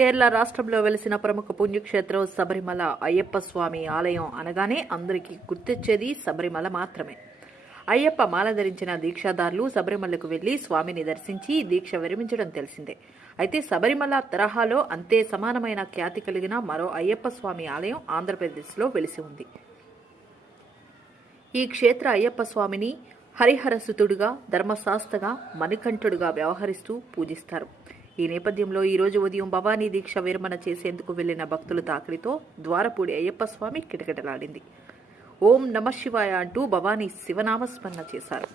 కేరళ రాష్ట్రంలో వెలిసిన ప్రముఖ పుణ్యక్షేత్రం శబరిమల అయ్యప్ప స్వామి ఆలయం అనగానే అందరికీ గుర్తొచ్చేది శబరిమల మాత్రమే. అయ్యప్ప మాల ధరించిన దీక్షాదారులు శబరిమలకు వెళ్లి స్వామిని దర్శించి దీక్ష విరమించడం తెలిసిందే. అయితే శబరిమల తరహాలో అంతే సమానమైన ఖ్యాతి కలిగిన మరో అయ్యప్ప స్వామి ఆలయం ఆంధ్రప్రదేశ్లో వెలిసి ఉంది. ఈ క్షేత్ర అయ్యప్ప స్వామిని హరిహరసుతుడుగా, ధర్మశాస్త్రగా, మణికంఠుడుగా వ్యవహరిస్తూ పూజిస్తారు. ఈ నేపథ్యంలో ఈ రోజు ఉదయం భవానీ దీక్ష విరమణ చేసేందుకు వెళ్లిన భక్తుల తాకిడితో ద్వారపూడి అయ్యప్ప స్వామి కిటకిటలాడింది. ఓం నమ శివాయ అంటూ భవానీ శివనామస్మరణ చేశారు.